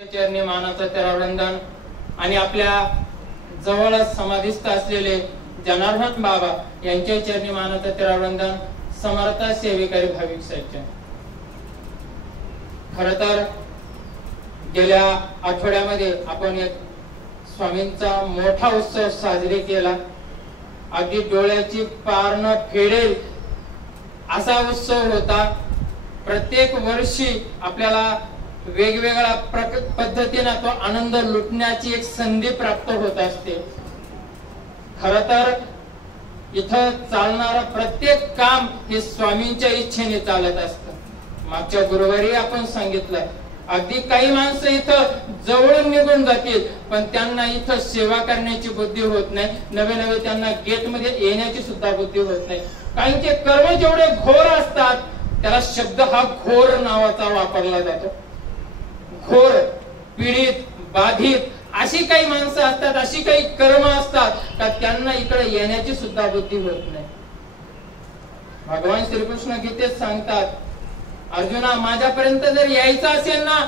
चरणी मानाचं तेरावंदन आणि आपल्या जवळच समाधिस्थ असलेले जनार्दन बाबा यांच्या चरणी मानाचं तेरावंदन समर्थ सेविकारी भाविक सज्जन। खरं तर गेल्या आठवड्यामध्ये आपण एक स्वामींचा मोठा उत्सव साजरी केला। अगदी डोळ्याची पार न फेडेल असा उत्सव होता। प्रत्येक वर्षी आपल्याला वेगवेगळ्या पद्धतीने तो आनंद लुटण्याची एक संधी प्राप्त होत असते। खरं तर इथं चालणारा प्रत्येक काम हे स्वामींच्या इच्छेने चालत असतं। मागच्या गुरुवारी आपण सांगितलं, अगदी काही माणसं इथं जवळून निघून जातील पण त्यांना इथं सेवा करण्याची बुद्धी होत नाही। नवे नवे त्यांना गेट मध्ये येण्याची सुद्धा बुद्धी होत नाही। काहींचे कर्म जेवढे घोर असतात त्याला शब्द हा घोर नावाचा वापरला जातो। घोर, पीडित, बाधित अशी काही माणसं असतात, अशी काही कर्म असतात का त्यांना इकडे येण्याची सुद्धा बुद्धी होत नाही। भगवान श्रीकृष्ण गीतेत सांगतात, अर्जुना माझ्यापर्यंत जर यायचं असेल ना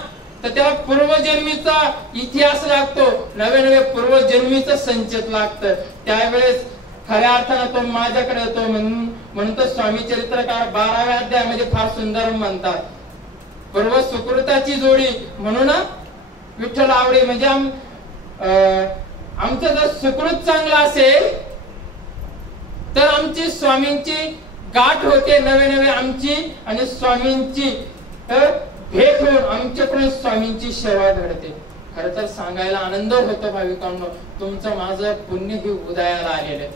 तर त्याला पूर्वजन्मीचा इतिहास लागतो, नवे नवे पूर्वजन्मीचं संचित लागतं। त्यावेळेस खऱ्या अर्थानं तो माझ्याकडे येतो। म्हणून तो स्वामी चरित्रकार 12व्या अध्यायामध्ये फार सुंदर म्हणतात, पूर्व सुकृताची जोडी म्हणून विठ्ठल आवडे। म्हणजे आमचं जर सुकृत चांगला असेल तर आमची स्वामींची गाठ होते, नवे नवे आमची आणि स्वामींची भेट होऊन आमच्याकडून स्वामींची सेवा घडते। खरं तर सांगायला आनंद होतो भाविकांनो, तुमचं माझं पुण्य हे उदयाला आलेलं आहे।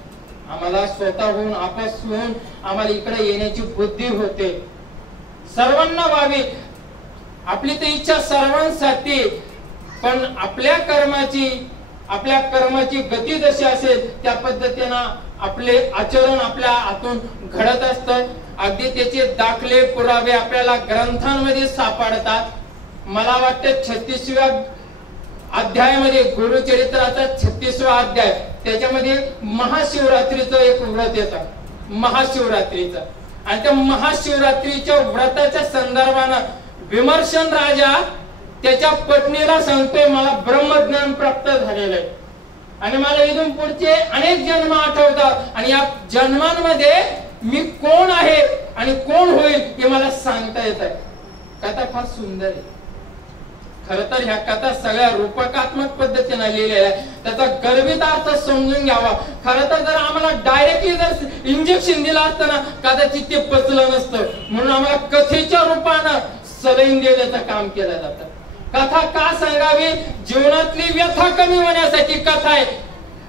आम्हाला स्वतःहून आपस होऊन आम्हाला इकडे येण्याची बुद्धी होते। सर्वांना व्हावी आपली तर इच्छा सर्वांसाठी, पण आपल्या कर्माची गती जशी असेल त्या पद्धतीनं आपले आचरण आपल्या हातून घडत असतं। अगदी त्याचे दाखले पुरावे आपल्याला ग्रंथांमध्ये सापडतात। मला वाटतं 36व्या अध्यायामध्ये गुरुचरित्राचा 36वा अध्याय, त्याच्यामध्ये महाशिवरात्रीचं एक व्रत येतं, महाशिवरात्रीचं। आणि त्या महाशिवरात्रीच्या व्रताच्या संदर्भानं विमर्शन राजा त्याच्या पत्नीला सांगतोय, मला ब्रह्मज्ञान प्राप्त झालेलं आहे आणि मला इथून पुढचे अनेक जन्म आठवतात आणि या जन्मांमध्ये मी कोण आहे आणि कोण होईल हे मला सांगता येत आहे। कथा फार सुंदर आहे। खरं तर ह्या कथा सगळ्या रूपकात्मक पद्धतीने लिहिलेल्या आहे, त्याचा गर्भित अर्थ समजून घ्यावा। खरं तर जर आम्हाला डायरेक्टली जर इंजेक्शन दिलं असतं ना कदाचित ते पचलं नसतं, म्हणून आम्हाला कथेच्या रूपानं सलाईन देण्याचं काम केलं जातं। कथा का सांगावी? जीवनातली व्यथा कमी होण्यासाठी कथा आहे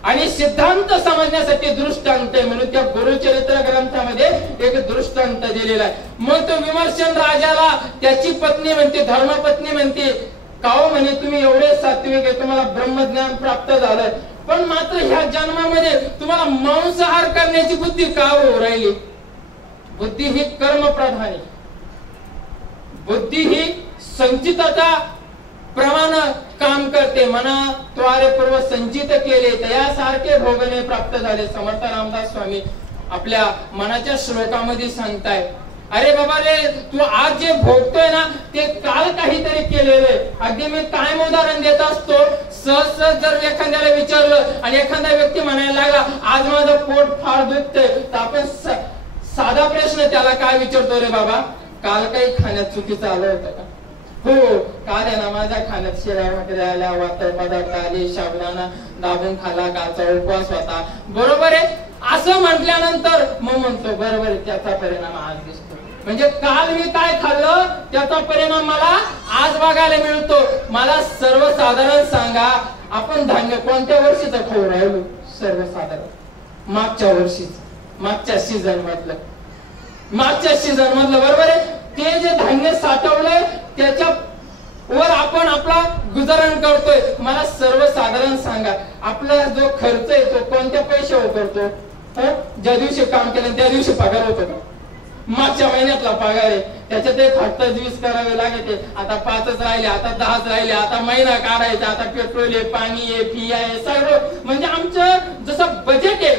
आणि सिद्धांत समजण्यासाठी दृष्टांत आहे। म्हणून त्या गुरुचरित्र ग्रंथामध्ये एक दृष्टांत दिलेला आहे। मग तो विमर्शन राजाला त्याची पत्नी म्हणते, धर्मपत्नी म्हणते, काहो म्हणे तुम्ही एवढे सात्विक आहे, तुम्हाला ब्रह्मज्ञान प्राप्त झालं, पण मात्र ह्या जन्मामध्ये तुम्हाला मांसाहार करण्याची बुद्धी का हो राहिली? बुद्धी ही कर्म प्रधान आहे। बुद्धी ही संचिताचा प्रमाण काम करते। मना त्वारे पूर्व संचित केले त्यासारखे भोगणे प्राप्त झाले। समर्थ रामदास स्वामी आपल्या मनाच्या श्लोकामध्ये सांगताय, अरे बाबा रे, तू आज जे भोगतोय ना ते काल काहीतरी केलेले। अगदी मी कायम उदाहरण देत असतो, सहज जर एखाद्याला विचारलं आणि एखादा व्यक्ती म्हणायला लागला आज माझं पोट फार दुखतंय, तर आपण साधा प्रश्न त्याला काय विचारतो, रे बाबा काल काही खाण्यात चुकीचं आलं होतं का? हो, काल आहे ना माझ्या खाण्यात शिरा भाकरी आल्या, वातळ पदार्थ आले, साबुदाणा दाबून खाला, कालचा उपवास होता, बरोबर आहे असं म्हटल्यानंतर मग म्हणतो बरोबर आहे, त्याचा परिणाम आज दिसतो। म्हणजे काल मी काय खाल्लं त्याचा परिणाम मला आज बघायला मिळतो। मला सर्वसाधारण सांगा, आपण धान्य कोणत्या वर्षीचं खाऊ राहिलो? सर्वसाधारण मागच्या वर्षीच, मागच्या सीझन मधलं बरोबर आहे। ते जे धान्य साठवलंय त्याच्या वर आपण आपला गुजारण करतोय। मला सर्वसाधारण सांगा, आपला जो खर्च आहे तो कोणत्या पैशावर करतो? ज्या दिवशी काम केलं त्या दिवशी पगार होतो का? मागच्या महिन्यातला पगार आहे, त्याच्यात फक्त 20 करावे लागते, आता 5च राहिले, आता 10च राहिले, आता महिना काढायचा, आता पेट्रोल आहे, पाणी आहे, फी आहे, सगळं म्हणजे आमचं जसं बजेट आहे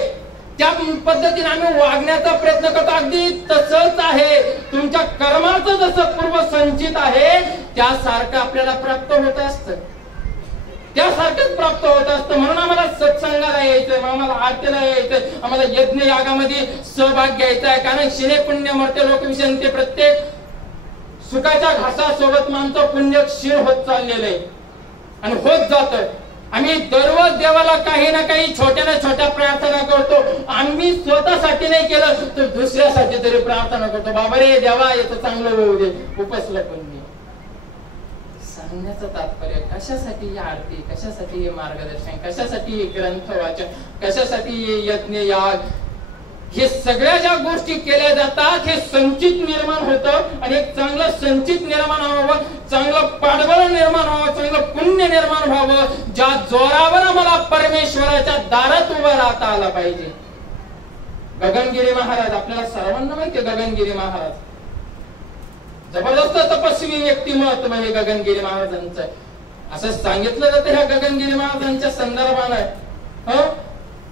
त्या पद्धतीने आम्ही वागण्याचा प्रयत्न करतो. अगदी तसंच आहे, तुमच्या कर्माचं जसं पूर्व संचित आहे त्यासारखं आपल्याला प्राप्त होत असतं, त्यासारखंच प्राप्त होत असतं. म्हणून आम्हाला सत्संगाला यायचंय, आम्हाला आरतीला यायचंय, आम्हाला यज्ञ यागामध्ये सहभाग घ्यायचा आहे. कारण शिने पुण्य मर्त्य लोकविषय ते प्रत्येक सुखाच्या घासासोबत आमचं पुण्य क्षीण होत चाललेलं आहे आणि होत जात. आम्ही दररोज देवाला काही ना काही छोट्या ना छोट्या प्रार्थना करतो. आम्ही स्वतःसाठी नाही केलं तर दुसऱ्यासाठी तरी प्रार्थना करतो. बाबा रे देवा याचं चांगलं होऊ दे, उपसलं पण नाही. सांगण्याचं तात्पर्य कशासाठी ही आरती, कशासाठी हे मार्गदर्शन, कशासाठी हे ग्रंथ वाचन, कशासाठी हे यज्ञ याग, हे सगळ्या ज्या गोष्टी केल्या जातात हे संचित निर्माण होतं आणि एक चांगलं संचित निर्माण व्हावं, चांगलं पाठबळ निर्माण व्हावं, चांगलं पुण्य निर्माण व्हावं, ज्या जोरावर आम्हाला परमेश्वराच्या दारात उभं राहता आला पाहिजे. गगनगिरी महाराज आपल्याला सर्वांना माहिती आहे. गगनगिरी महाराज जबरदस्त तपस्वी व्यक्तिमत्व हे गगनगिरी महाराजांचं. असं सांगितलं जातं ह्या गगनगिरी महाराजांच्या संदर्भानं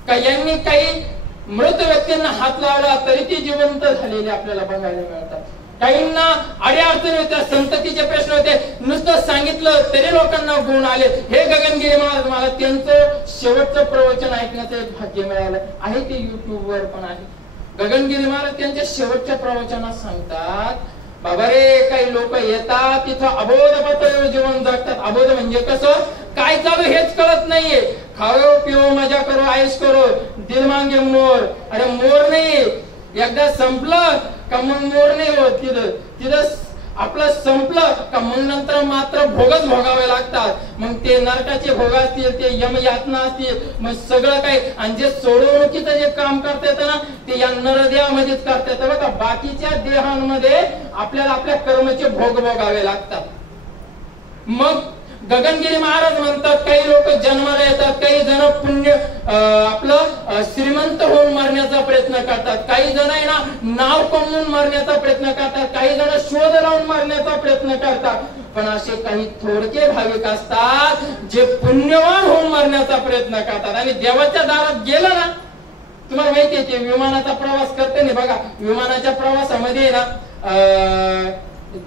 का यांनी काही मृत व्यक्तींना हात लावला तरी ती जिवंत झालेली आपल्याला बघायला मिळतात. काहींना अडीअडचणी होत्या, संततीचे प्रश्न होते, नुसतं सांगितलं तरी लोकांना गुण आले. हे गगनगिरी महाराज, मला त्यांचं शेवटचं प्रवचन ऐकण्याचं एक भाग्य मिळालं आहे, ते युट्यूबवर पण आहे. गगनगिरी महाराज त्यांच्या शेवटच्या प्रवचनात सांगतात, बाबा रे काही लोक येतात तिथं अबोध पातळीवर जीवन जगतात. अबोध म्हणजे कसं, काय चालू हेच कळत नाहीये. खाओ पिओ मजा करो आयुष करो दिल मांगे मोर. अरे मोर नाही, एकदा संपलं का मग मोर नाही होत. तिथं आपलं संपलं का मग नंतर मात्र भोगच भोगावे लागतात. मग ते नरकाचे भोग असतील, ते यमयातना असतील, मग सगळं काही. आणि जे सोडवणुकीचं जे काम करता येतं ना ते या नरदेहामध्येच करता येतं बघा. बाकीच्या देहांमध्ये आपल्याला आपल्या कर्माचे भोग भोगावे लागतात. मग गगनगिरी महाराज म्हणतात काही लोक जन्माला येतात, काही जण पुण्य आपलं श्रीमंत होऊन मरण्याचा प्रयत्न करतात, काही जण आहे ना नाव कमवून मरण्याचा प्रयत्न करतात, काही जण शोध लावून मरण्याचा प्रयत्न करतात. पण असे काही थोडके भाविक असतात जे पुण्यवान होऊन मरण्याचा प्रयत्न करतात. आणि देवाच्या दारात गेलं ना, तुम्हाला माहितीये की विमानाचा प्रवास करते ना बघा, विमानाच्या प्रवासामध्ये ना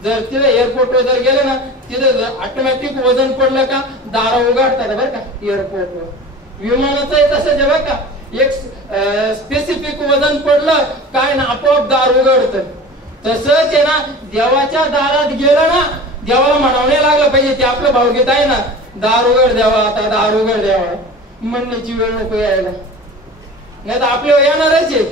जर तिथे एअरपोर्टवर जर गेलं ना तिथे ऑटोमॅटिक वजन पडलं का दार उघडतात बरं का एअरपोर्टवर. विमानाचं तसं जे बघा एक स्पेसिफिक वजन पडलं काय ना आपोआप दार उघडतं. तसंच आहे ना देवाच्या दारात गेलं ना, देवाला म्हणावणे लागलं पाहिजे, ते आपलं भावगीत आहे ना, दार उघड द्यावा, आता दार उघड द्यावा, म्हणण्याची वेळ नको यायला. नाही तर आपल्यावर येणारच आहे,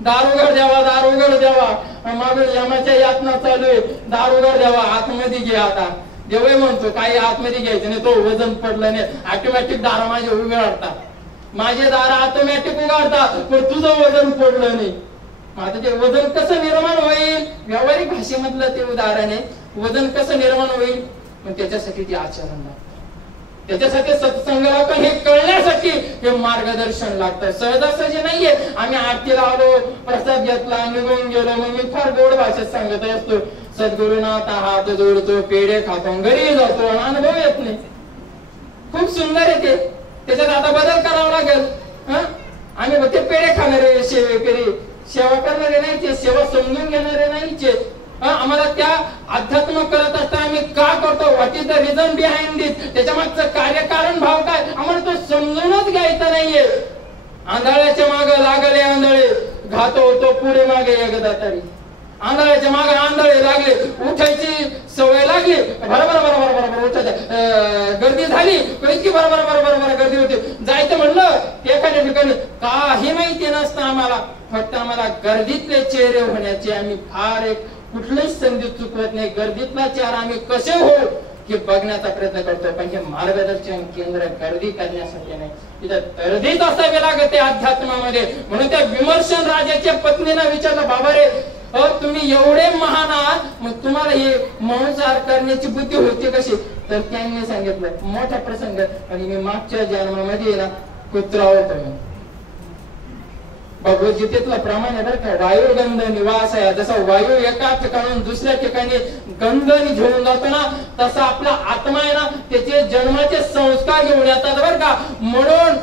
दार उघड द्यावा, दार उघड द्यावा, मागे यमाच्या यातना चालू आहे, दार उघड द्यावा, आतमध्ये घे. आता देव म्हणतो काही आतमध्ये घ्यायचं नाही, तो वजन पडलं नाही, ऑटोमॅटिक दार माझे उघडतात, माझे दार ऑटोमॅटिक उघडतात, पण तुझं वजन पडलं नाही. आता ते वजन कसं निर्माण होईल, व्यावहारिक भाषेमधलं ते उदाहरण आहे. वजन कसं निर्माण होईल, पण त्याच्यासाठी ते आचरण लागतं, त्याच्यासाठी सत्संग लागतो. हे कळण्यासाठी हे मार्गदर्शन लागतं. सहजासहजी नाहीये. आम्ही आरतीला आलो, प्रसाद घेतला, निघून गेलो, मग मी फार गोड भाषेत सांगत असतो, सद्गुरुनाथ हात जोडतो, पेढे खातो, घरी जातो, अनुभव येत नाही. खूप सुंदर आहे ते, त्याच्यात आता बदल करावा लागेल. आम्ही ते पेढे खाणारे सेवेकरी, सेवा करणारे नाहीचे, सेवा समजून घेणारे नाहीचे. आम्हाला त्या अध्यात्म करत असताना आम्ही का करतो, what is the reason behind it, त्याच्या मागचं कार्यकारण भाव काय, आम्हाला तो समजूनच घ्यायचा नाहीये. आंधळ्याच्या मागे लागले आंधळे, घातो होतो पुढे मागे एकदा तरी. आंधळ्याच्या मागे आंधळे लागले, उठायची सवय लागली, बरोबर बरोबर बरोबर उठायचं, गर्दी झाली इतकी बरोबर बरोबर बरोबर गर्दी होती. जायचं म्हणलं एखाद्या ठिकाणी काही माहिती नसतं आम्हाला, फक्त आम्हाला गर्दीतले चेहरे होण्याचे आम्ही फार एक कुठलीच संधी चुकवत नाही. गर्दीतला चेहरा आम्ही कसे होऊ हे बघण्याचा प्रयत्न करतो, पण हे मार्गदर्शन केंद्र गर्दी करण्यासाठी नाही, तिथं गर्दीच असावी लागते अध्यात्मामध्ये. म्हणून त्या विमर्शन राजाच्या पत्नीला विचारलं, बाबा रे तुम्ही एवढे महान आहात, मग तुम्हाला हे मांसाहार करण्याची बुद्धी होती कशी. तर त्यांनी सांगितलं मोठा प्रसंग, आणि मी मागच्या जन्मामध्ये ना कुत्रा होतो. भगवद्गीतेतला प्रमाण आहे बरं का, वायुगंध निवास आहे. जसा वायू एका ठिकाणून दुसऱ्या ठिकाणी गंध घेऊन जातो ना, तसा आपला आत्मा आहे ना त्याचे जन्माचे संस्कार घेऊन येतात बरं का. म्हणून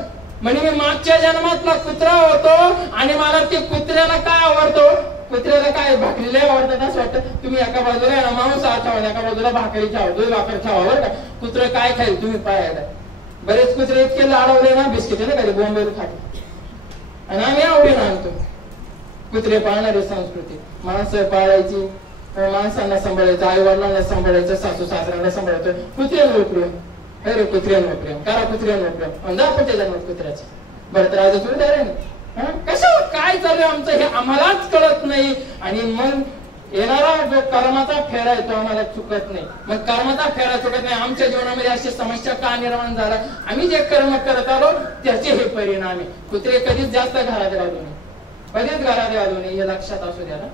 म्हणजे मी मागच्या जन्मातला कुत्रा होतो आणि मला ते कुत्र्याला काय आवडतो, कुत्र्याला काय भाकरीला आवडतात असं वाटतं. तुम्ही एका बाजूला आहे ना मांस खावा, एका बाजूला भाकरी खावा, दूध भाकर खावा बरं का. कुत्र काय खाईल तुम्ही पाहायला. बरेच कुत्रे इतके लाडवले ना बिस्किट ना कधी बोंबेल खाते आणि आम्ही आवडीनं आणतो. कुत्रे पाळणारी संस्कृती, माणसं पाळायची, माणसांना सांभाळायचं, आई वडिलांना सांभाळायचं, सासू सासऱ्यांना सांभाळायचं. कुत्र्यांवर प्रेम, अरे कुत्र्यांवर प्रेम करा, कुत्र्यांवर प्रेम जा पुढच्या जन्मात कुत्र्याचं. बरं तर आज तुला आहे ना कशावर काय चालू आमचं हे आम्हालाच कळत नाही. आणि मग येणारा जो कर्माचा फेरा आहे तो आम्हाला चुकत नाही. मग कर्माचा फेरा चुकत नाही. आमच्या जीवनामध्ये अशी समस्या का निर्माण झाला, आम्ही जे कर्म करत आलो त्याचे हे परिणाम आहे. कुत्रे कधीच जास्त घरात घालू नये, कधीच घरात घालू नये हे लक्षात असू द्या ना.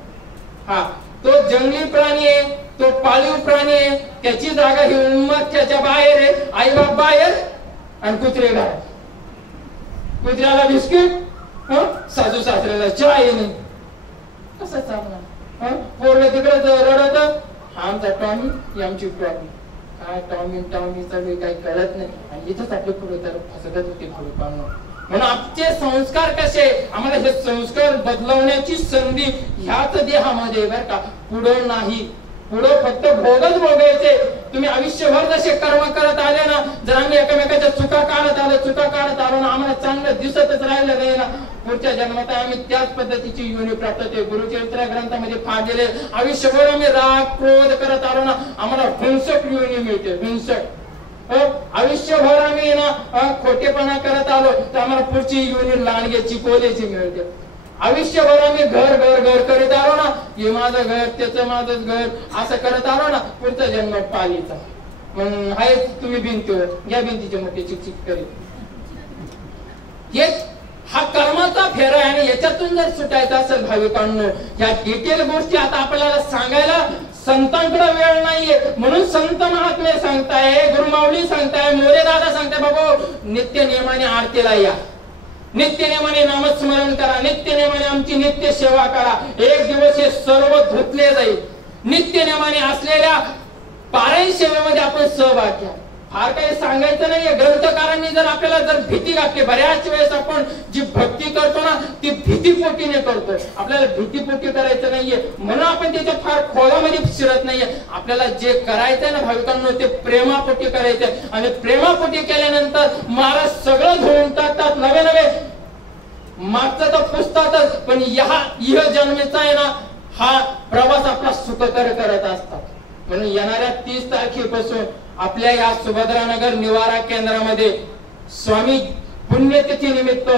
हा तो जंगली प्राणी आहे, तो पाळीव प्राणी आहे, त्याची जागा ही उन्मत्याच्या बाहेर आहे. आई बाप बाहेर आणि कुत्रे घरात. कुत्र्याला बिस्किट, सासू सासऱ्याला चाय नाही, कसं चालणार. पोरलं तिकडे रडत, आमचा टॉमी ही आमची टॉमी. काय टॉमी टॉमीचं काही कळत नाही. आणि इथंच आपले पुढे तर फसगत होते पुढे पाहणं. म्हणून आमचे संस्कार कसे, आम्हाला हे संस्कार बदलवण्याची संधी ह्याच देहामध्ये बरं का, पुढं नाही. पुढं फक्त भोगच भोगायचे. तुम्ही आयुष्यभर जसे कर्म करत आले ना, जर आम्ही एकमेकाच्या चुका काढत आलो ना, आम्हाला चांगलं दिसतच राहिलं नाही ना, पुढच्या जन्मात आम्ही त्याच पद्धतीची योनी प्राप्त होते. गुरुचरित्र ग्रंथामध्ये फाडलेले आयुष्यभर आम्ही राग क्रोध करत आलो ना, आम्हाला हिंसक योनी मिळते, हिंसक. आयुष्यभर आम्ही ना खोटेपणा करत आलो तर आम्हाला पुढची योनी लांडग्याची कोलेची मिळते. आयुष्यभर आम्ही घर घर घर करत आलो ना, हे माझं घर त्याचं माझंच घर असं करत आलो ना, पुढचा जन्म पालीचा. मग आहे तुम्ही भिंतीवर या भिंतीचे मोठे चिकचिक करीत. हेच हा कर्माचा फेरा आहे. आणि याच्यातून जर सुटायचं असेल भाविकांनो, ह्या डिटेल गोष्टी आता आपल्याला सांगायला संतांकडे वेळ नाहीये. म्हणून संत महात्मे सांगताय, गुरुमाऊली सांगताय, मोरे दादा सांगताय, बाबा नित्य नियमाने आरतीला या, नित्य नियमाने नामस्मरण करा, नित्य नियमाने आमची नित्य सेवा करा. एक दिवस हे सर्व धुतले जाईल. नित्य नियमाने असलेल्या पारायण सेवेमध्ये आपण सहभाग घ्या. फार काही सांगायचं नाहीये. ग्रंथकारांनी जर आपल्याला जर भीती घातली, बऱ्याच वेळेस आपण जी भक्ती करतो ना ती भीतीपोटीने करतो. आपल्याला भीतीपोटी करायचं नाहीये, म्हणून आपण त्याच्या फार खोलामध्ये शिरत नाहीये. आपल्याला जे करायचंय ना भाविकांनो ते प्रेमापोटी करायचंय. आणि प्रेमापोटी केल्यानंतर महाराज सगळं धुवून टाकतात, नवे नवे मागचं तर पुसतातच, पण इह जन्मेचा आहे ना हा प्रवास आपला सुखकर करत असतात. म्हणून येणाऱ्या 30 तारखेपासून आपल्या या सुभद्रानगर निवारा केंद्रामध्ये स्वामी पुण्यतिथी निमित्त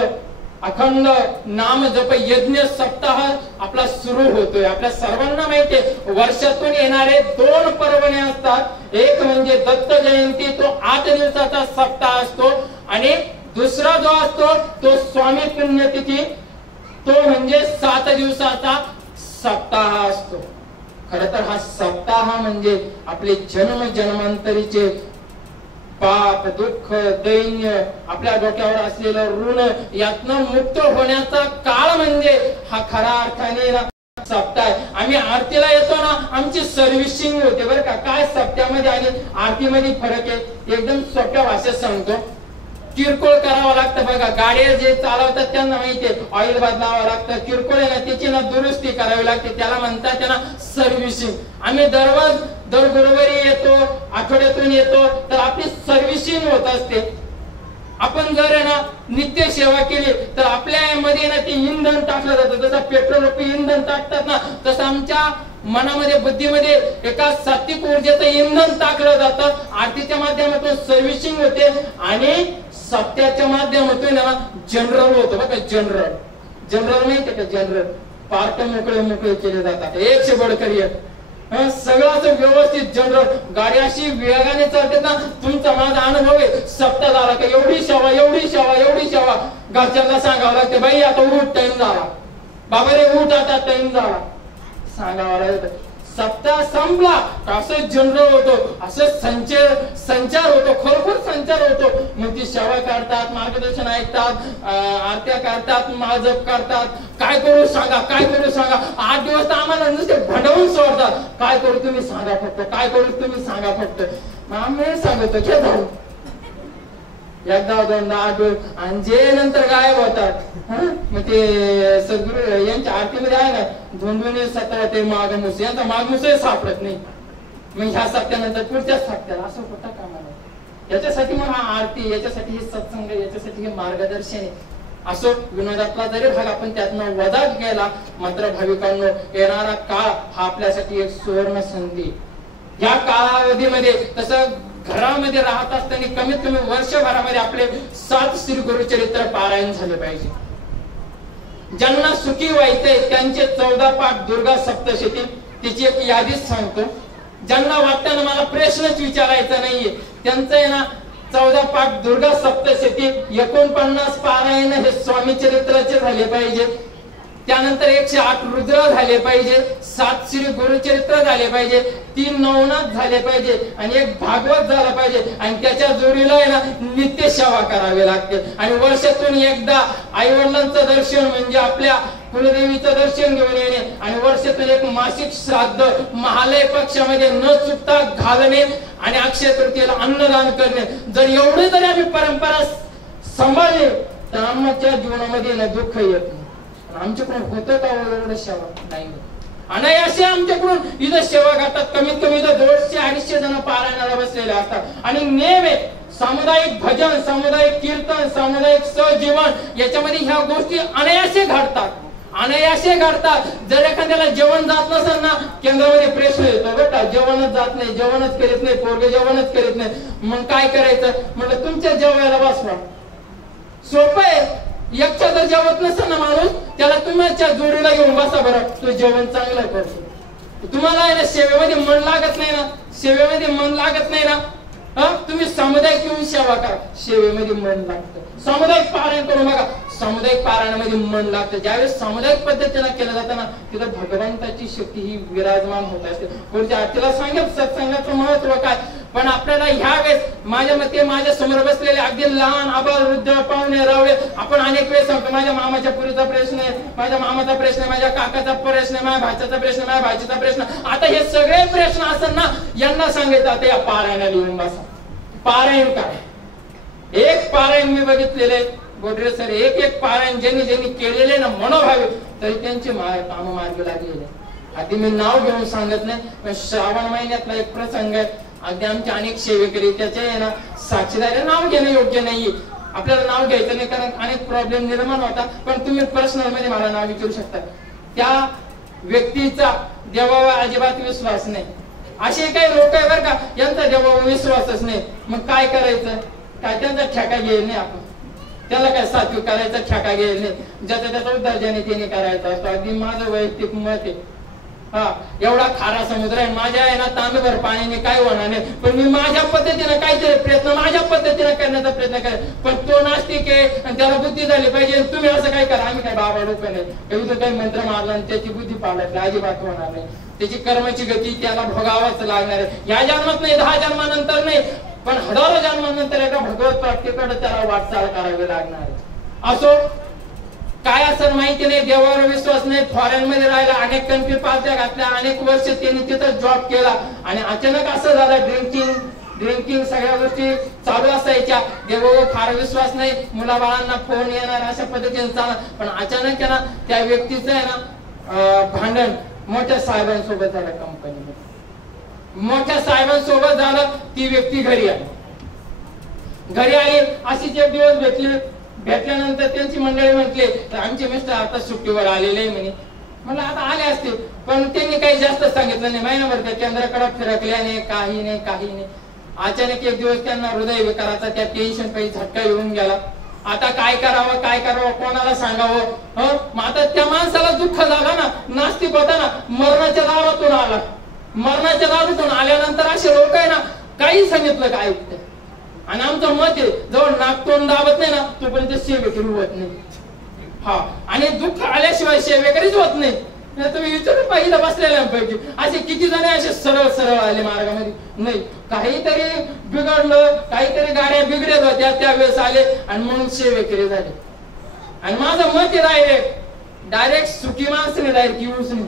अखंड नाम जप यज्ञ सप्ताह आपला सुरू होतोय. आपल्या सर्वांना माहिती आहे वर्षातून येणारे 2 पर्वणी असतात. एक म्हणजे दत्त जयंती, तो 8 दिवसाचा सप्ताह असतो. आणि दुसरा जो असतो तो स्वामी पुण्यतिथी, तो म्हणजे 7 दिवसाचा सप्ताह असतो. खर तर हा सप्ताह म्हणजे आपले जन्म जन्मांतरीचे पाप दुःख दैन्य आपल्या डोक्यावर असलेलं ऋण यातनं मुक्त होण्याचा काळ म्हणजे हा खरा अर्थाने सप्ताह आहे. आम्ही आरतीला येतो ना, आमची सर्व्हिसिंग होते बरं का. काय सप्त्यामध्ये आणि आरतीमध्ये फरक आहे एकदम सोप्या भाषेत सांगतो. किरकोळ करावं लागतं बघा. गाड्या जे चालवतात त्यांना माहितीये ऑइल बदलावं लागतं. किरकोळ आहे ना त्याची ना दुरुस्ती करावी लागते, त्याला म्हणतात त्यांना सर्व्हिसिंग. आम्ही दर गुरुवारी येतो, आठवड्यातून येतो, तर आपली सर्व्हिसिंग होत असते. आपण जर आहे ना नित्य सेवा केली तर आपल्या मध्ये ना ते इंधन टाकलं जातं. जसं पेट्रोल इंधन टाकतात ना, तसं आमच्या मनामध्ये बुद्धीमध्ये एका सात्विक ऊर्जेचं इंधन टाकलं जातं. आरतीच्या माध्यमातून सर्व्हिसिंग होते आणि सप्त्याच्या माध्यमातून ना जनरल होतं बघा. जनरल माहितीये का, जनरल पार्ट मोकळे केले जातात. एक से बडकर एक सगळं व्यवस्थित जनरल. गाडी अशी वेगाने चालते ना, तुमचा माझा अनुभव आहे. सप्ताह झाला का एवढी सेवा घरच्यांना सांगावं लागते, बाई आता उठ टाइम झाला, बाबा रे उठ आता टाइम झाला सांगावं लागतं. सप्ताह संपला असं जनरल होतो, असं संचार होतो, खरोखर संचार होतो. मग ती सेवा करतात, मार्गदर्शन ऐकतात, आरत्या करतात, माजप करतात. काय करू सांगा 8 दिवस तर आम्हाला नुसते भंडवून सोडतात. काय करू तुम्ही सांगा फक्त, काय करू तुम्ही सांगा फक्त. आम्ही सांगतो घे जाऊ. एकदा दोनदा आठवण आणि जे नंतर गायब होतात. मग ते सद्गुरू यांच्या आरतीमध्ये आहे ना, धोंडोनी सतरा ते मागमुस, यांचा मागमुसही सापडत नाही. मग ह्या सप्त्यानंतर पुढच्या सप्त्याला असं होता कामाला. याच्यासाठी मग हा आरती, याच्यासाठी हे सत्संग, याच्यासाठी हे मार्गदर्शन आहे. असो विनोदातला जरी भाग आपण त्यातनं वजा केला, मात्र भाविकांनो येणारा काळ हा आपल्यासाठी एक सुवर्ण संधी. या कालावधीमध्ये तसं घरामध्ये राहत असताना कमीत कमी वर्षभरामध्ये आपले 7 श्री गुरुचरित्र पारायण झाले पाहिजे. ज्यांना सुखी व्हायचंय त्यांचे 14 पाठ दुर्गा सप्तशती, त्याची एक यादीच सांगतो. ज्यांना वाटतं मला प्रश्नच विचारायचा नाहीये त्यांचं आहे ना 14 पाठ दुर्गा सप्तशती, 49 पारायण हे स्वामी चरित्राचे झाले पाहिजे. त्यानंतर 108 रुद्र झाले पाहिजे, 7 श्री गुरुचरित्र झाले पाहिजे, 3 नवनाथ झाले पाहिजे आणि 1 भागवत झाला पाहिजे. आणि त्याच्या जोडीला आहे ना नित्य सेवा करावी लागते. आणि वर्षातून एकदा आई वडिलांचं दर्शन म्हणजे आपल्या कुलदेवीचं दर्शन घेऊन येणे आणि वर्षातून 1 मासिक श्राद्ध महालय पक्षामध्ये न चुकता घालणे आणि अक्षय तृतीयेला अन्नदान करणे. जर एवढे जरी आम्ही परंपरा सांभाळले तर आमच्या जीवनामध्ये ना दुःख येत नाही. आमच्याकडून होतं का एवढं सेवा नाही. आणि असे आमच्याकडून इथं सेवा करतात. कमीत कमी इथं 200-250 जण पारायणाला बसलेले असतात. आणि नेहमी सामुदायिक भजन, सामुदायिक कीर्तन, सामुदायिक सहजीवन याच्यामध्ये ह्या गोष्टी अनायासे घडतात. अनायासे घडतात. जर एखाद्याला जेवण जात नसेल ना, केंद्रामध्ये प्रश्न येतो बेटा जेवणच जात नाही, जेवणच करीत नाही, पोरगे जेवणच करीत नाही, मग काय करायचं. म्हटलं तुमच्या जेवायला बसवा. सोपं आहे. एकटा जर जेवत नसेल ना माणूस, त्याला तुमच्या जोडीला घेऊन बसा बरं, तो जेवण चांगलं करतो. तुम्हाला आहे ना सेवेमध्ये मन लागत नाही ना, सेवेमध्ये मन लागत नाही ना, तुम्ही सामुदायिक येऊन सेवा करा, सेवेमध्ये मन लागतं. सामुदायिक पारायण करून बघा, सामुदायिक पारायणामध्ये मन लागतं. ज्यावेळेस सामुदायिक पद्धतीने केलं जातं ना, तिथं भगवंताची शक्ती ही विराजमान होत असते. पुढच्या आरतीला सांगेल सत्संगाचं महत्व काय. पण आपल्याला ह्या वेळेस माझ्या मते माझ्या समोर बसलेले अगदी लहान आबाल वृद्ध पाहुणे रावळे, आपण अनेक वेळेस सांगतो माझ्या मामाच्या पुरीचा प्रश्न आहे, माझ्या मामाचा प्रश्न आहे, माझ्या काकाचा प्रश्न आहे, माझ्या भाच्याचा प्रश्न, माझ्या भाचीचा प्रश्न. आता हे सगळे प्रश्न असं ना यांना सांगायचं आता या पारायणाला येऊन बसा. पारायण काय, एक पारायण मी बघितलेले गोडरे सर, एक पारायण ज्यांनी केलेले ना मनोभावे तरी त्यांचे काम मार्गी लागलेले. आधी मी नाव घेऊन सांगत नाही, पण श्रावण महिन्यातला एक प्रसंग आहे. अगदी आमचे अनेक सेवेकरी त्याचे ना साक्षीदार, नाव घेणं योग्य नाहीये, आपल्याला नाव घ्यायचं नाही कारण अनेक प्रॉब्लेम निर्माण होता. पण तुम्ही पर्सनल मध्ये मला नाव विचारू शकता. त्या व्यक्तीचा देवावर अजिबात विश्वास नाही. असे काही लोक आहे बरं का, यांचा देवावर विश्वासच नाही. मग काय करायचं, काय त्यांचा ठेका घेईल नाही आपण, त्याला काय सात्विक करायचा ठेका घेईल नाही, ज्याचा त्याचा उद्धार ज्याने त्याने करायचा असतो. अगदी माझं वैयक्तिक मत आहे. एवढा खारा समुद्र आहे, माझ्या आहे ना तांबेभर पाण्याने काय होणार नाही, पण मी माझ्या पद्धतीने काहीतरी प्रयत्न माझ्या पद्धतीने करण्याचा प्रयत्न करेन. पण तो नास्तिक आहे आणि त्याला बुद्धी झाली पाहिजे. तुम्ही असं काय करा, आम्ही काय बाबा लोक नाही, काही काही मंत्र मारला आणि त्याची बुद्धी पाळत अजिबात होणार नाही. त्याची कर्माची गती त्याला भोगावाच लागणार आहे. या जन्मात नाही, 10 जन्मानंतर नाही, पण हजारो जन्मानंतर एका भगवत प्राप्तीकडे त्याला वाटचाल करावी लागणार आहे. असो काय असं माहिती नाही, देवावर विश्वास नाही, फॉरेन मध्ये राहिला, अनेक कंट्री पालत्या घातल्या, अनेक वर्ष त्यांनी तिथं जॉब केला आणि अचानक असं झालं ड्रिंकिंग सगळ्या गोष्टी चालू असायच्या. देवावर फार विश्वास नाही, मुलाबाळांना फोन येणार अशा पद्धतीने चालणार. पण अचानक आहे ना त्या व्यक्तीचं आहे ना भांडण मोठ्या साहेबांसोबत झालं, कंपनीमध्ये मोठ्या साहेबांसोबत झालं. ती व्यक्ती घरी आली, अशीच एक दिवस भेटल्यानंतर त्यांची मंडळी म्हटले आमचे मिस्टर आता सुट्टीवर आलेले म्हणे. मला आता आले असते, पण त्यांनी काही जास्त सांगितलं नाही. महिनाभर त्या केंद्राकडे फिरकल्याने काही नाही. अचानक एक दिवस त्यांना हृदय विकाराचा त्या टेन्शन काही झटका येऊन गेला. आता काय करावं, कोणाला सांगावं. मग आता त्या माणसाला दुःख झालं ना, नास्तिक होता ना, मरणाच्या दारातून आला. मरणाच्या दारातून आल्यानंतर असे लोक आहे ना काही सांगितलं काय ऐकतं. आणि आमचं मत आहे जवळ नागतोंड दाबत नाही ना तोपर्यंत सेवेकरी होत नाही. आणि दुःख आल्याशिवाय सेवेकरीच होत नाही. तुम्ही विचारून पाहिजे बसलेल्यांपैकी असे किती जण असे सरळ आले मार्गामध्ये नाही, काहीतरी बिघडलं, काहीतरी गाड्या बिघडेल होत्या त्यावेळेस आले आणि म्हणून सेवेकरी झाले. आणि माझं मत आहे डायरेक्ट सुखी माणसाने डायरेक्ट येऊच नाही.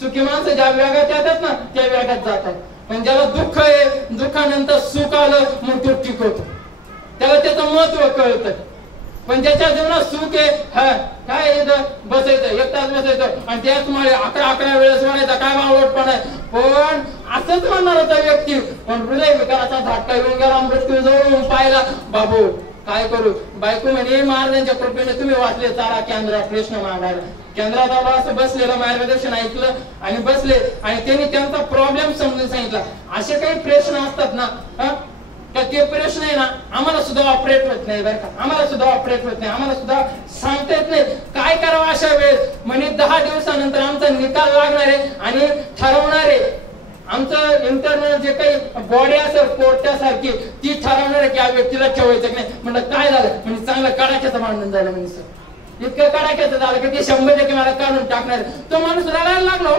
सुखी माणसं ज्या वेगात येतात ना त्या वेगात जातात. पण ज्याला दुःख आहे, दुःखानंतर सुख आलं मग तो टिकवतो, त्याला त्याचं त्याचं महत्व कळतं. पण ज्याच्या जीवनात सुख आहे, काय बसायचं, एक तास बसायचं आणि त्याच मला 11 वेळेस म्हणायचा काय बावटपण आहे. पण असंच म्हणणार होता व्यक्ती, पण हृदय विकाराचा झटका येऊन गेला, मृत्यू जवळून पाहिला. बाबू काय करू? बायको म्हणे महाराजांच्या कृपेने तुम्ही वाचले चारा केंद्र प्रश्न मांडायला. केंद्रात असं बसलेलं मार्गदर्शन ऐकलं आणि बसले आणि त्यांनी त्यांचा प्रॉब्लेम समजून सांगितला. असे काही प्रश्न असतात ना, ते प्रश्न आहे ना, आम्हाला सुद्धा ऑपरेट होत नाही बरं का, आम्हाला सुद्धा ऑपरेट होत नाही, आम्हाला सुद्धा सांगता येत नाही काय करावं अशा वेळेस. म्हणजे 10 दिवसानंतर आमचा निकाल लागणार आहे आणि ठरवणार आहे आमचं इंटरनल जे काही बॉडी असेल कोर्टासारखी ती ठरवणार आहे की या व्यक्तीला ठेवायचं की नाही. म्हणलं काय झालं? म्हणजे चांगलं कडाक्याचं भांडण झालं. म्हणजे सर इतकं कडाक्याचं झालं की ते 100% मला काढून टाकणार. तो माणूस रडायला लागलो.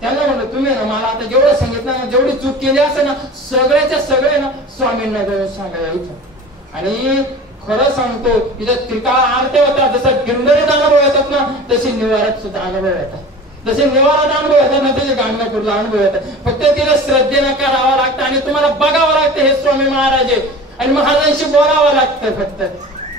त्यांना म्हणलं तुम्ही ना मला आता जेवढं सांगितलं ना, जेवढी चूक केली असेल ना, सगळ्याच्या सगळे ना स्वामींना जाऊन सांगायला इथं. आणि खरं सांगतो इथं त्रिकाळ आरती होता, जसा गिरणारीत अनुभव येतात ना तशी निवारात सुद्धा अनुभव येतात. जसे निवारात अनुभव येतात ना तसे गाणगापूरला अनुभव येतात. फक्त तिला श्रद्धेनं करावं लागतं आणि तुम्हाला बघावं लागतं हे स्वामी महाराज आहे आणि महाराजांशी बोलावं लागतं. फक्त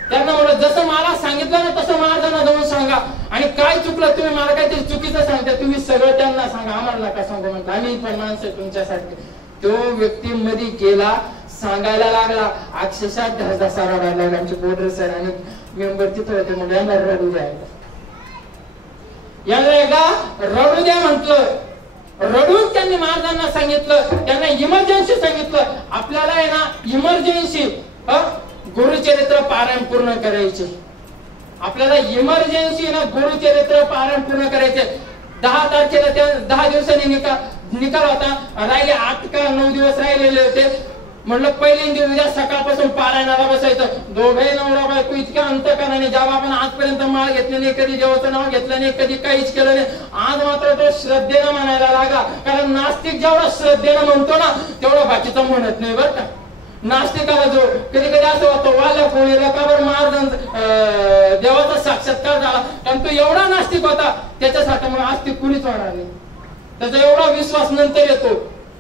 त्यांना म्हणलं जसं मला सांगितलं ना तसं महाराजांना जाऊन सांगा. आणि काय चुकलं तुम्ही मला काहीतरी चुकीचं सांगता तुम्ही सगळं त्यांना सांगा, आम्हाला नका सांगू म्हणतो. आम्ही पण माणसं तुमच्यासाठी. तो व्यक्ती मध्ये गेला, सांगायला लागला, अक्षरशः ढसा रडायला लागला. आमचे बोर्डर सर आणि मेंबर तिथे होते, म्हणजे यांना रडू द्या, यांना एकदा रडू द्या म्हटलं. रडून त्यांनी महाराजांना सांगितलं, त्यांना इमर्जन्सी सांगितलं. आपल्याला आहे ना इमर्जन्सी गुरुचरित्र पारायण पूर्ण करायचे. आपल्याला इमर्जन्सी ना गुरुचरित्र पारायण पूर्ण करायचे. 10 तारखेला त्या 10 दिवसांनी निकाल होता. राहिले 8 का 9 दिवस राहिलेले होते. म्हणलं पहिल्यांदा उद्या सकाळपासून पारायणाला बसायचं. दोघे नवरा बायको इतक्या अंतकरणाने जेव्हा आपण आजपर्यंत माळ घेतली नाही, कधी देवाचं नाव घेतलं नाही, कधी काहीच केलं नाही, आज मात्र तो श्रद्धेनं म्हणायला लागला. कारण नास्तिक जेवढा श्रद्धेनं म्हणतो ना तेवढा बाकीचा म्हणत नाही बरं का. नास्तिकाला जो कधी कधी असं होतं वाल्या पोळीला का बरं महाराजांचा देवाचा साक्षात्कार झाला, कारण तो एवढा नास्तिक होता त्याच्यासाठी मग आस्तिक कुणीच होणार नाही. त्याचा एवढा विश्वास नंतर येतो.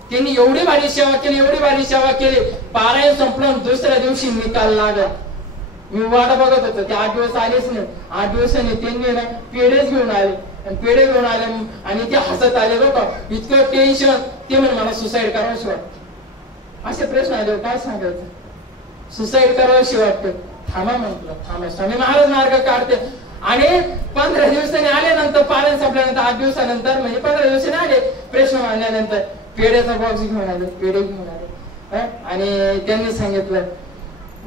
त्यांनी एवढी भारी सेवा केली, एवढी भारी सेवा केली. पारायण संपलं, दुसऱ्या दिवशी निकाल लागला. मी वाट बघत होतो, ते 8 दिवस आलेच नाही. 8 दिवसांनी त्यांनी ना पेढेच घेऊन आले आणि पेढे घेऊन आले आणि ते हसत आले बघा. इतकं टेन्शन. ते म्हणे मला सुसाईड करावंशी वाटतं. असे प्रश्न आले काय सांगायचं? सुसाईड करावंशी वाटतं. थांबा म्हटलं, थांबा. स्वामी महाराज मार्ग काढते. आणि 15 दिवसांनी आल्यानंतर पारायण संपल्यानंतर 8 दिवसानंतर म्हणजे 15 दिवसांनी आले. प्रश्न मांडल्यानंतर पेढ्याचा बॉक्स घेऊन आले, पेढे घेऊन आले आणि त्यांनी सांगितलं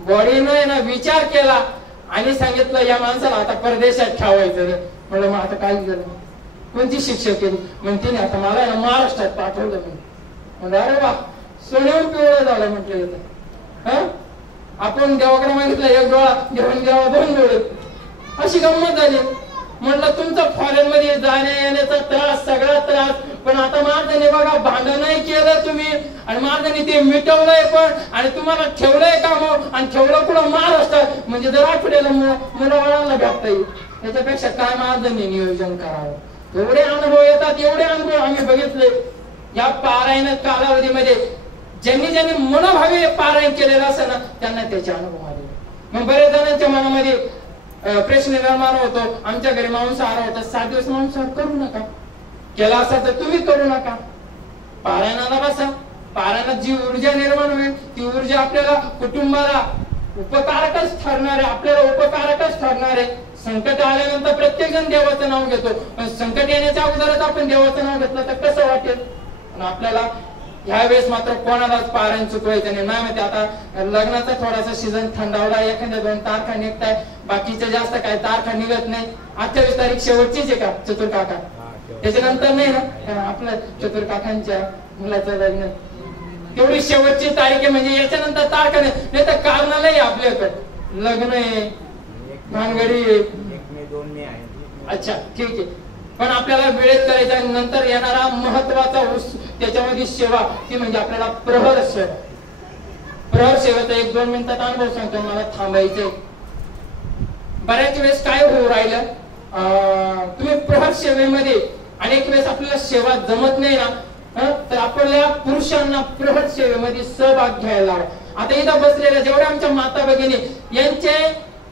बॉडीनं ना विचार केला आणि सांगितलं या माणसाला आता परदेशात ठेवायचं रे. म्हणलं मग आता काय केलं? कोणती शिक्षा केली? म्हणते नाही आता मला महाराष्ट्रात पाठवलं. म्हणलं अरे वा सोन्याहून पिवळं झालं म्हटलं इथं. आपण देवाकडे मागितलं 1 डोळा, देवाने देवा 2 डोळे. अशी गंमत झाली. म्हणलं तुमचा फॉरेन मध्ये जाण्या येण्याचा त्रास, सगळा त्रास, पण आता महाराजांनी बघा भांडण नाही केलं तुम्ही आणि महाराजांनी ते मिटवलंय पण आणि तुम्हाला ठेवलंय का मग आणि ठेवलं कुठं महाराष्ट्रात. म्हणजे जर आठवड्याला मुलाबाळांना भेटता येईल त्याच्यापेक्षा काय महाराजांनी नियोजन करावं. एवढे अनुभव येतात, एवढे अनुभव आम्ही बघितले या पारायण कालावधीमध्ये. ज्यांनी ज्यांनी मनोभावे पारायण केलेलं असं ना त्यांना त्याचे अनुभव आले. मग बरेच जणांच्या मनामध्ये प्रश्न निर्माण होतो, आमच्या घरी मांसाहार होता, 7 दिवस मांसाहार करू नका. केला असा तर तुम्ही करू नका. पारायणाला बसा. पारायणात जी ऊर्जा निर्माण होईल ती ऊर्जा आपल्याला कुटुंबाला उपकारकच ठरणार आहे, आपल्याला उपकारकच ठरणार आहे. संकट आल्यानंतर प्रत्येक जण देवाचं नाव घेतो, पण संकट येण्याच्या अगोदरच आपण देवाचं नाव घेतलं तर कसं वाटेल? आपल्याला ह्यावेळेस मात्र कोणालाच पारायण चुकवायचं नाही. माहिती आता लग्नाचा थोडासा सीझन थंडावला, एखाद्या 2 तारखा निघताय, बाकीच्या जास्त काय तारखा निघत नाही. 28 तारीख शेवटचीच आहे का चतुर काका? त्याच्यानंतर नाही ना आपल्या चतुर काकांच्या मुलाचं लग्न, तेवढी शेवटची तारीख आहे. म्हणजे याच्यानंतर तारखा नाही तर कारणालाही आपल्याकडे लग्न आहे, भानगडी आहे. अच्छा ठीक आहे, पण आपल्याला वेळेत करायचा. नंतर येणारा महत्वाचा त्याच्यामध्ये सेवा ती म्हणजे आपल्याला प्रहर सेवा. प्रहर सेवेचा 1-2 मिनिटात अनुभव सांगतो, मला थांबायचंय. बऱ्याच वेळेस काय होऊ राहिलं, तुम्ही प्रहर सेवेमध्ये अनेक वेळेस आपल्याला सेवा जमत नाही ना, तर आपल्या पुरुषांना प्रहर सेवेमध्ये सहभाग घ्यायला हवा. आता इथं बसलेल्या जेवढ्या आमच्या माता भगिनी यांचे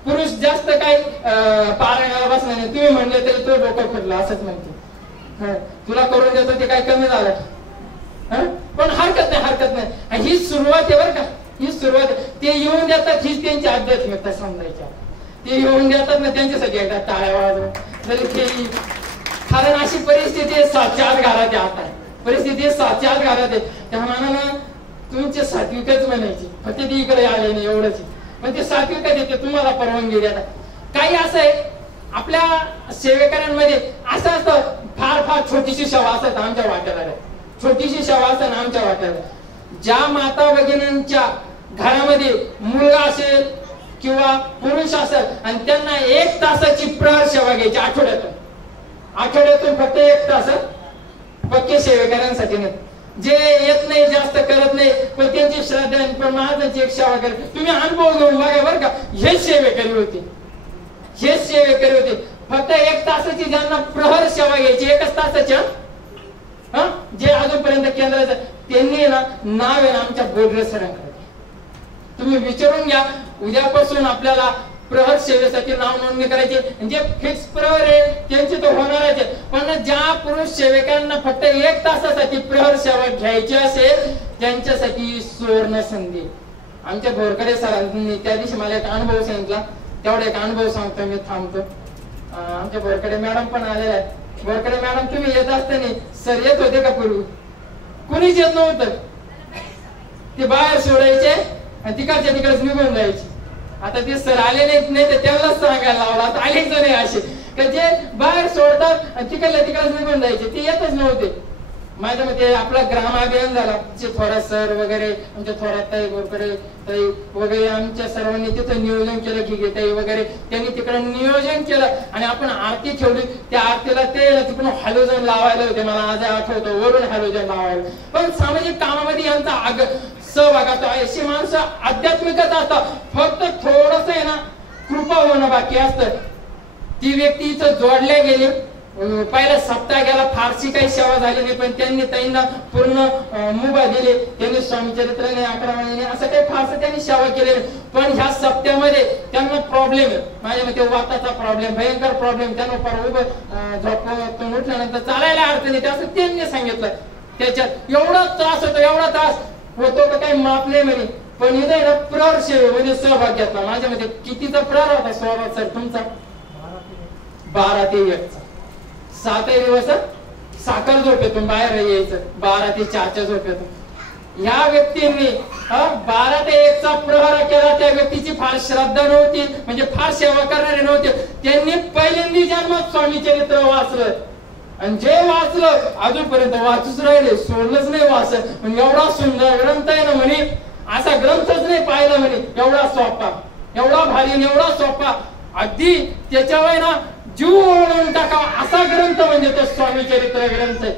पुरुष जास्त काही पारायणाला बसणार नाही. तुम्ही म्हणले तरी तो डोकं फिरला असंच म्हणते. तुला करून देतो ते काय कमी झालं. पण हरकत नाही. ही सुरुवात आहे बरं का, ही सुरुवात. ते येऊन देतात हीच त्यांची आध्यात्मिकता समजायची. ते येऊन देतात ना त्यांच्यासाठी एकदा टाळ्या वाजवून तरी ते. कारण अशी परिस्थिती 7च्या आत घरात आहे. आता परिस्थिती 7च्या आत घरात आहे. त्या मानानं तुमचे सात्विकच म्हणायची, फक्त ती इकडे आले नाही एवढंच. पण ते सात्विकच येते, तुम्हाला परवानगी देतात. काही असं आहे आपल्या सेवेकऱ्यांमध्ये असं असतं, फार छोटीशी सेवा असत आमच्या वाट्याला. छोटीशी सेवा असत ना आमच्या वाट्याला. ज्या माता भगिनींच्या घरामध्ये मुलगा असेल किंवा पुरुष असेल आणि त्यांना 1 तासाची प्रहर सेवा घ्यायची आठवड्यातून फक्त 1 तास पक्के सेवेकऱ्यांसाठी नाही. जे येत नाही, जास्त करत नाही, पण त्यांची श्रद्धा पण महाराजांची एक सेवा करते. तुम्ही अनुभव घेऊन बघा बरं का, हेच सेवेकरी होते. फक्त 1 तासाची ज्यांना प्रहर सेवा घ्यायची, 1 तासाच्या जे अजूनपर्यंत केंद्राचं त्यांनी ना नाव आहे ना आमच्या बोर्डर सरांकडे. तुम्ही विचारून घ्या, उद्यापासून आपल्याला प्रहर सेवेसाठी नाव नोंदणी करायची. जे फिक्स प्रहर आहे त्यांची तो होणारच आहे. पण ज्या पुरुष सेवकांना फक्त 1 तासासाठी प्रहर सेवा घ्यायची असेल त्यांच्यासाठी सुवर्ण संधी. आमच्या बोरकडे सरांनी त्या दिवशी मला एक अनुभव सांगितला, तेवढा एक अनुभव सांगतो मी, थांबतो. आमच्या बोरकडे मॅडम पण आलेल्या आहेत. बोरकडे मॅडम तुम्ही येत असताना सर येत होते का पूर्वी? कुणीच येत नव्हतं. ते बाहेर सोडायचे आणि तिकडच्या तिकडेच निघून जायचे. आता ते सर आले नाही तर त्यांनाच सांगायला लावला. आता आलेच नाही असे जे बाहेर सोडतात आणि तिकडल्या तिकडेच निघून जायचे, ते येतच नव्हते. माझ्या मते आपला ग्राम अभियान झाला, थोडा सर वगैरे आमच्या थोरात ताई बोरकडे ताई वगैरे आमच्या सर्वांनी तिथं नियोजन केलं की ताई वगैरे त्यांनी तिकडे नियोजन केलं आणि आपण आरती ठेवली. त्या आरतीला ते तिकडून हॅलोजन लावायला होते, मला आज आठवतं, वरून हॅलोजन लावायला. पण सामाजिक कामामध्ये यांचा सहभाग असतो. अशी माणसं आध्यात्मिकच असतात, फक्त थोडस आहे ना कृपा होणं बाकी असतं. ती व्यक्ती इथं जोडल्या गेली. पहिला सप्ताह गेला, फारशी काही सेवा झाली नाही, पण त्यांनी ताईंना पूर्ण मुभा दिली. त्यांनी स्वामी चरित्राने 11 महिने असं काही फारसं त्यांनी सेवा केली. पण ह्या सप्त्यामध्ये त्यांना प्रॉब्लेम आहे, माझ्या मते वाताचा प्रॉब्लेम, भयंकर प्रॉब्लेम. त्यांना झोपून उठल्यानंतर चालायला अडचण येते असं त्यांनी सांगितलं. त्याच्यात एवढा त्रास होतो का काही माप नाही म्हणे. पण इथे ना प्रहर सेवेमध्ये सहभाग घेतला. माझ्या मध्ये कितीचा प्रहर होता स्वभाव सर तुमचा? 12 ते 1. 7 दिवस साखर झोपेतून बाहेर यायचं, 12 ते 4च्या झोपेतून. या व्यक्तींनी 12 ते 1चा प्रहर केला. त्या व्यक्तीची फार श्रद्धा नव्हती, म्हणजे फार सेवा करणारे नव्हते. त्यांनी पहिल्यांदा जन्मात स्वामी चरित्र वाचलं आणि जे वाचलं अजूनपर्यंत वाचूच राहिले, सोडलंच नाही वाचत. पण एवढा सुंदर ग्रंथ आहे ना म्हणे, असा ग्रंथच नाही पाहिला म्हणे. एवढा सोपा, एवढा भारी, एवढा सोपा, अगदी त्याच्यावर ना जीव ओळून टाकावा असा ग्रंथ म्हणजे तो स्वामी चरित्र ग्रंथ आहे.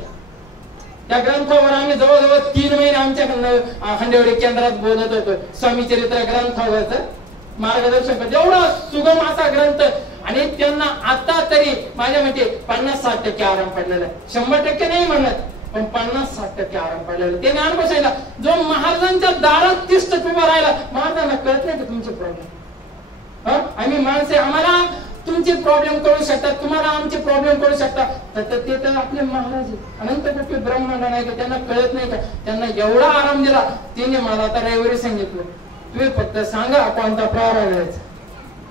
त्या ग्रंथावर आम्ही जवळजवळ 3 महिने आमच्या हंडेवडी केंद्रात बोलत होतो. स्वामी चरित्र ग्रंथावरच मार्गदर्शन करतो. एवढा सुगम असा ग्रंथ. आणि त्यांना आता तरी माझ्या मते 50-60% आराम पडलेला आहे. 100% नाही म्हणत, पण 50-60% आराम पडलेला. त्याने अनुभव सांगितला, जो महाराजांच्या दारात तिष्ठत उभा राहिला. महाराजांना कळत नाही का तुमचे प्रॉब्लेम? आम्ही माणसे, आम्हाला तुमचे प्रॉब्लेम कळू शकतात, तुम्हाला आमचे प्रॉब्लेम कळू शकतात. तर ते तर आपले महाराज अनंत कोटी ब्रह्मांड नाही का, त्यांना कळत नाही का? त्यांना एवढा आराम दिला. तिने मला आता रविवारी सांगितलं, तुम्ही फक्त सांगा कोणता प्रहर घ्यायचा,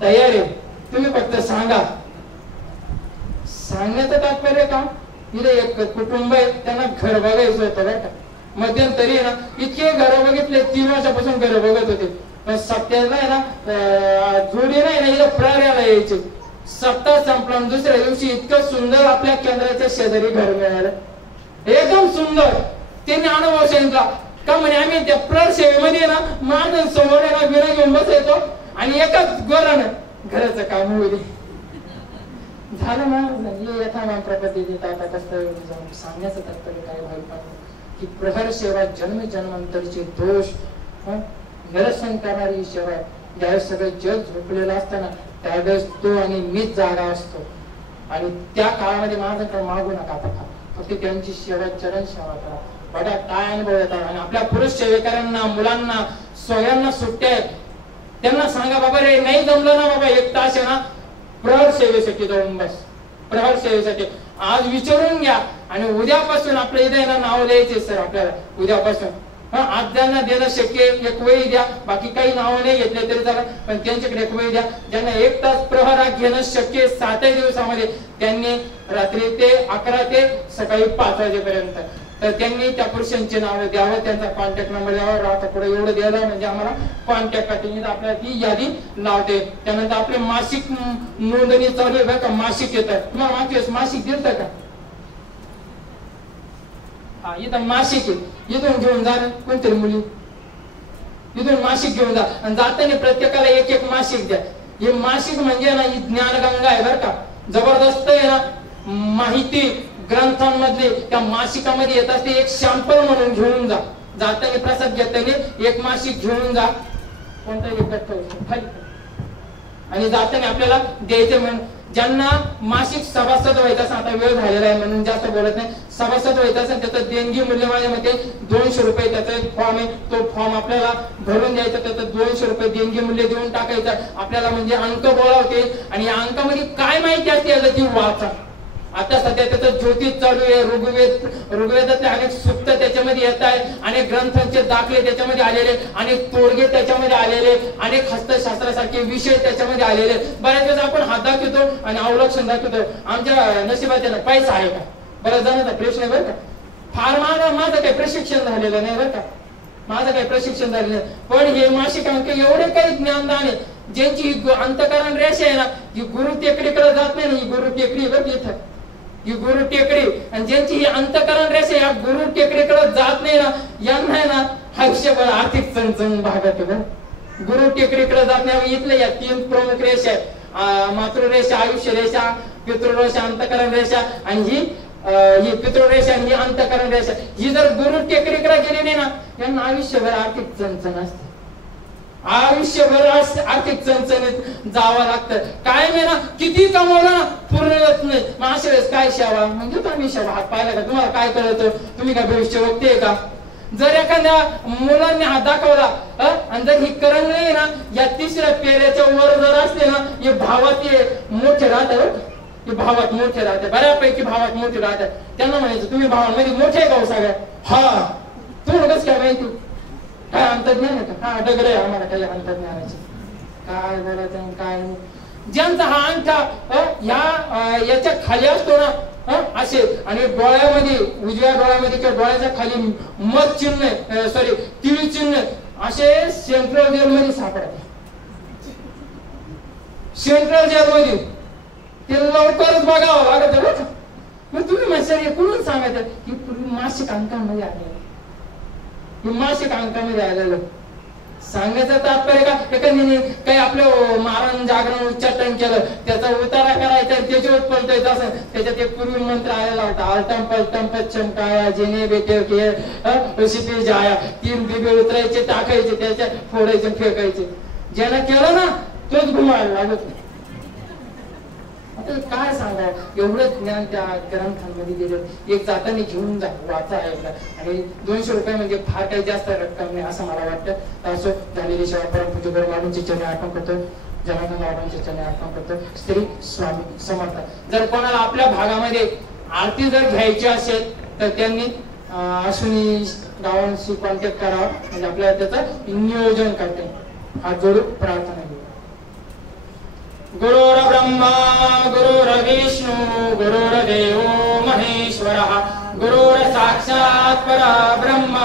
तयार आहे, तुम्ही फक्त सांगा. सांगण्याचं तात्पर्य का? तिथे एक कुटुंब आहे, त्यांना घर बघायचं होतं बरं का. मध्यंतरी ना इतके घर बघितले, 3 वर्षापासून घर बघत होते. पण सप्त्याला आहे ना जोडी नाही ना, इथं प्रहराला यायचे. सप्ताह संपला, दुसऱ्या दिवशी इतकं सुंदर आपल्या केंद्राच्या शेजारी घर मिळालं, एकदम सुंदर. त्यांनी अनुभव सांगितला का म्हणे, आम्ही त्या प्रहर सेवेमध्ये ना माणूस समोर विना घेऊन बसायचो आणि एकाच गोरानं घराचं काम होईल झालं. महाराज यथामान प्रपत्ती देतात. आता कसं सांगण्याचं तात्पर्य काय व्हायला पाहिजे की प्रहर सेवा जन्म जन्मांतरचे दोष निरसन करणारी सेवा. ज्यावेळेस सगळं जग झोपलेलं असताना त्यावेळेस तो आणि मीच जागा असतो. आणि त्या काळामध्ये महाराजांकडे मागू नका, फक्त त्यांची सेवा, चरण सेवा करा. बघा काय अनुभव येतात. आणि आपल्या पुरुष सेवेकरांना, मुलांना सगळ्यांना सुट्ट्या आहेत, त्यांना सांगा बाबा रे नाही जमलं ना बाबा 1 तास आहे ना प्रहर सेवेसाठी जाऊन बस, प्रहर सेवेसाठी आज विचारून घ्या आणि उद्यापासून आपल्या इथे नाव द्यायचे सर आपल्याला उद्यापासून. आज ज्यांना देणं शक्य एक वही द्या, बाकी काही नावं नाही घेतले तरी चालेल, पण त्यांच्याकडे एक वही द्या. ज्यांना 1 तास प्रहरात घेणं शक्य 7 दिवसामध्ये त्यांनी रात्री ते 11 ते सकाळी 5 वाजेपर्यंत तर त्यांनी त्या पुरुषांची नावं द्यावं, त्यांचा कॉन्टॅक्ट नंबर द्यावा. आता पुढे एवढं द्यायला म्हणजे आम्हाला कॉन्टॅक्ट करते आपल्याला ती यादी लावते. त्यानंतर आपले मासिक नोंदणी चालू आहे बरं का, मासिक येतात. तुम्हाला मागच्या मासिक दिलं का? हा इथं मासिक आहे, इथून घेऊन जा कोणतरी मुली, इथून मासिक घेऊन जा आणि जाताना प्रत्येकाला 1 मासिक द्या. हे मासिक म्हणजे ना ही ज्ञानगंगा आहे बरं का, जबरदस्त आहे ना माहिती ग्रंथांमधले त्या मासिकामध्ये येत असते. एक सॅम्पल म्हणून घेऊन जा, जाताना प्रसाद घेताना 1 मासिक घेऊन जा कोणताही आणि जाताना आपल्याला द्यायचं. म्हणून ज्यांना मासिक सभासद व्हायचं असं आता वेळ झालेला आहे म्हणून जास्त बोलत नाही, सभासद व्हायचं असेल त्याचं देणगी मूल्य माझ्या मते 200 रुपये त्याचा एक फॉर्म आहे, तो फॉर्म आपल्याला भरून द्यायचा, त्याचं 200 रुपये देणगी मूल्य देऊन टाकायचं. आपल्याला म्हणजे अंक बोलावते आणि या अंकामध्ये काय माहिती असते ती वाचा. आता सध्या त्याचं ज्योतिष चालू आहे, ऋग्वेदातले अनेक सूक्त त्याच्यामध्ये येत आहे, अनेक ग्रंथांचे दाखले त्याच्यामध्ये आलेले, अनेक तोडगे त्याच्यामध्ये आलेले, अनेक हस्तशास्त्रासारखे विषय त्याच्यामध्ये आलेले. बऱ्याच वेळेस आपण हात दाखवतो आणि अवलक्षण दाखवतो, आमच्या नशिबात पैसा आहे का? बऱ्याच जणांचा प्रश्न आहे बरं का. फार माझं काही प्रशिक्षण झालेलं नाही बरं का, माझं काही प्रशिक्षण झालेलं नाही, पण हे मासिक अंक एवढे काही ज्ञानदान आहे. ज्यांची अंतःकरण रेषा आहे ना ही गुरु टेकडीकडे जात नाही ना, ही गुरु टेकडी बघ इथं ही गुरु टेकडी, आणि ज्यांची ही अंतःकरण रेषा या गुरु टेकडीकडे जात नाही ना यांना आहे ना आयुष्यभर आर्थिक चणचण भागत आहे. गुरु टेकडीकडे जात नाही. इथल्या या 3 प्रमुख रेषा आहेत, मातृरेषा, आयुष्य रेषा, पितृरेषा, अंतःकरण रेषा आणि ही पितृरेषा आणि ही अंतःकरण रेषा. ही जर गुरु टेकडीकडे गेली नाही ना यांना आयुष्यभर आर्थिक चणचण असते, आयुष्यभर आर्थिक चणचणीत जावं लागतं. काय नाही ना किती कमवलं ना पूर्ण येत नाही. मग अशा वेळेस काय सेवा म्हणजे तुम्ही सेवा हात पाहिला का? तुम्हाला काय कळतं? तुम्ही काय भविष्य बघते का? जर एखाद्या मुलांनी हात दाखवला आणि जर ही करण नाही ना या 3ऱ्या पेऱ्याच्या वर जर असले ना हे भावात मोठे राहतात, हे भावात मोठे राहते, बऱ्यापैकी भावात मोठे राहतात. त्यांना म्हणायचं तुम्ही भावांमध्ये मोठे आहे का सगळ्या? हा तू कसं काय माहिती काय अंतर्ज्ञान आहे का? हा डगर आहे आम्हाला काही अंतर्ज्ञानाचे काय बोलायचं काय. ज्यांचा हा अंगठा याच्या खाली असतो ना असे आणि डोळ्यामध्ये उजव्या डोळ्यामध्ये किंवा डोळ्याच्या खाली मध चिन्ह सॉरी तीळ चिन्ह असे सेंट्रल जेल मध्ये सापडतात. सेंट्रल जेल मध्ये ते लवकरच बघावं लागत बरं. मग तुम्ही म्हणजे कोणून सांगायचं की पूर्वी मासिक अंकांमध्ये आलेलं, मासिक अंकामध्ये आलेलं सांगायचं तात्पर्य का? एखाद्याने काही आपलं मारण जागरण उच्चाटन केलं त्याचा उतारा करायचा त्याची उत्पन्न द्यायचं असं त्याच्यात एक पूर्वी मंत्र आलेला होता, आलटम पलटम पश्चिम काया जेने बेटे रेसिपी जाया 3 बिबे उतरायचे टाकायचे त्याच्या फोडायचे फेकायचे. ज्यानं केलं ना तोच घुमायला लागत नाही. काय सांगा एवढं ज्ञान त्या ग्रंथांमध्ये दिलं. एक जाताना घेऊन जा वाचा आहे आणि 200 रुपये म्हणजे फार काही जास्त रक्कम नाही असं मला वाटतं. असं झालेली सेवा परमपूज्य गुरु महाराजांची चरणी अर्पण करतो, जनार्दन महाराजांची चरणी अर्पण करतो. श्री स्वामी समर्थ. जर कोणाला आपल्या भागामध्ये आरती जर घ्यायची असेल तर त्यांनी अश्विनी गावांशी कॉन्टॅक्ट करावा म्हणजे आपल्याला त्याचं नियोजन करते. हात जोडून प्रार्थना. गुरुर् ब्रह्मा गुरुर्विष्णू गुरुर्देवो महेश्वरः गुरुर् साक्षात् परब्रह्म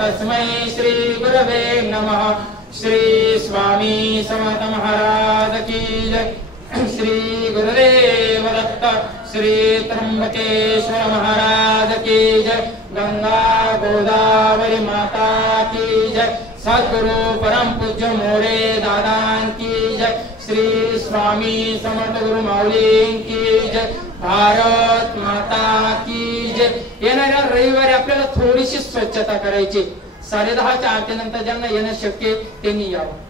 तस्मै श्री गुरवे नमः. श्री स्वामी समर्थ महाराज की जय. श्री गुरुदेव दत्त. श्री त्र्यंबकेश्वर महाराज की जय. गंगा गोदावरी माता की जय. सद्गुरु परम पूज्य मोरे दादा की जय. श्री स्वामी समर्थ गुरु माऊली की जय. भारत माता की जय. येणाऱ्या रविवारी आपल्याला थोडीशी स्वच्छता करायची. 10:30च्या आरतीनंतर ज्यांना येणं शक्य त्यांनी यावं.